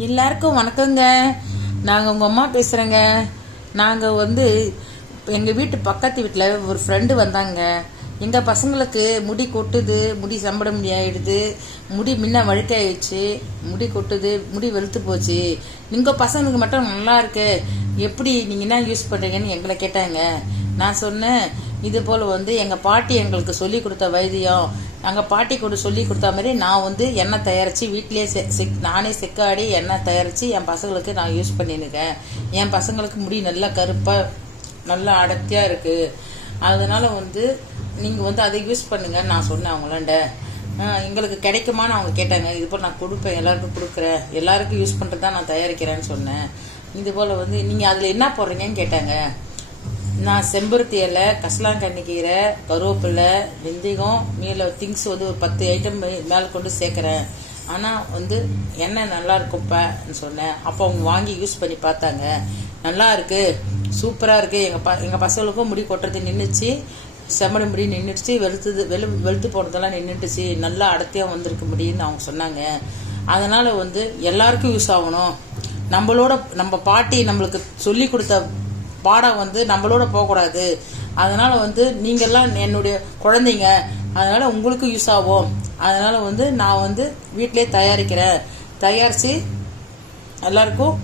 எல்லாருக்கும் வணக்கங்க. நாங்கள் உங்கள் அம்மா பேசுகிறேங்க. நாங்கள் எங்கள் வீட்டு பக்கத்து வீட்டில் ஒரு ஃப்ரெண்டு வந்தாங்க. எங்கள் பசங்களுக்கு முடி கொட்டுது, முடி சம்பட முடியாயிடுது, முடி முன்ன வழுக்காயிடுச்சு, முடி கொட்டுது, முடி வெளுத்து போச்சு. உங்கள் பசங்களுக்கு மட்டும் நல்லா இருக்கு, எப்படி நீங்கள் என்ன யூஸ் பண்ணுறீங்கன்னு எங்களை கேட்டாங்க. நான் சொன்னேன், இது போல் எங்கள் பாட்டி எங்களுக்கு சொல்லி கொடுத்த வைத்தியம், எங்கள் பாட்டி கூட சொல்லி கொடுத்த மாதிரி நான் எண்ணெய் தயாரித்து வீட்டிலேயே நானே செக்காடி எண்ணெய் தயாரித்து என் பசங்களுக்கு நான் யூஸ் பண்ணியிருக்கேன். என் பசங்களுக்கு முடி நல்லா கருப்பாக நல்லா அடர்த்தியாக இருக்குது. அதனால் நீங்கள் அதை யூஸ் பண்ணுங்கன்னு நான் சொன்னேன் அவங்களாண்ட. எங்களுக்கு கிடைக்குமான்னு அவங்க கேட்டாங்க. இது போல் நான் கொடுப்பேன், எல்லாருக்கும் கொடுக்குறேன், எல்லாருக்கும் யூஸ் பண்ணுறது தான் நான் தயாரிக்கிறேன்னு சொன்னேன். இது போல் நீங்கள் அதில் என்ன போடுறீங்கன்னு கேட்டாங்க. நான் செம்பருத்தி இலை, கசலாங்கண்ணி கீரை, கருவேப்பிலை, வெந்தயம், மீல திங்ஸ் ஒரு 10 ஐட்டம் மேலே கொண்டு சேர்க்குறேன். ஆனால் எண்ணெய் நல்லா இருக்கும்ப்பான்னு சொன்னேன். அப்போ அவங்க வாங்கி யூஸ் பண்ணி பார்த்தாங்க. நல்லா இருக்குது, சூப்பராக இருக்குது. எங்கள் பசங்களுக்கும் முடி கொட்டுறது நின்றுச்சு, செம்மடி முடி நின்றுச்சு, வெளுத்து போனதெல்லாம் நின்றுட்டுச்சு, நல்லா அடர்த்தியாக வந்திருக்கு முடின்னு அவங்க சொன்னாங்க. அதனால் எல்லாருக்கும் யூஸ் ஆகணும். நம்ம பாட்டி நம்மளுக்கு சொல்லி கொடுத்த பாடம் நம்மளோட போகக்கூடாது. அதனால் நீங்கள்லாம் என்னுடைய குழந்தைங்க, அதனால் உங்களுக்கு யூஸ் ஆகும். அதனால் நான் வீட்டிலே தயாரிக்கிறேன், தயாரித்து எல்லாருக்கும்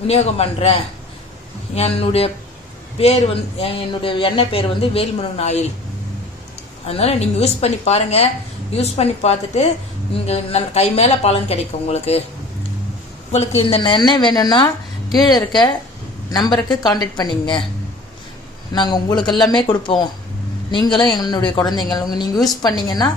விநியோகம் பண்ணுறேன். என்னுடைய பேர் என்னுடைய எண்ணெய் பேர் வேல்முருகன் ஆயில். அதனால் நீங்கள் யூஸ் பண்ணி பாருங்கள். யூஸ் பண்ணி பார்த்துட்டு நீங்கள் கை மேலே பலன் கிடைக்கும். உங்களுக்கு இந்த எண்ணெய் வேணும்னா கீழே இருக்க நம்பருக்கு காண்டாக்ட் பண்ணிங்க. நாங்கள் உங்களுக்கு எல்லாமே கொடுப்போம். நீங்களும் என்னுடைய குழந்தைங்க நீங்கள் யூஸ் பண்ணிங்கன்னா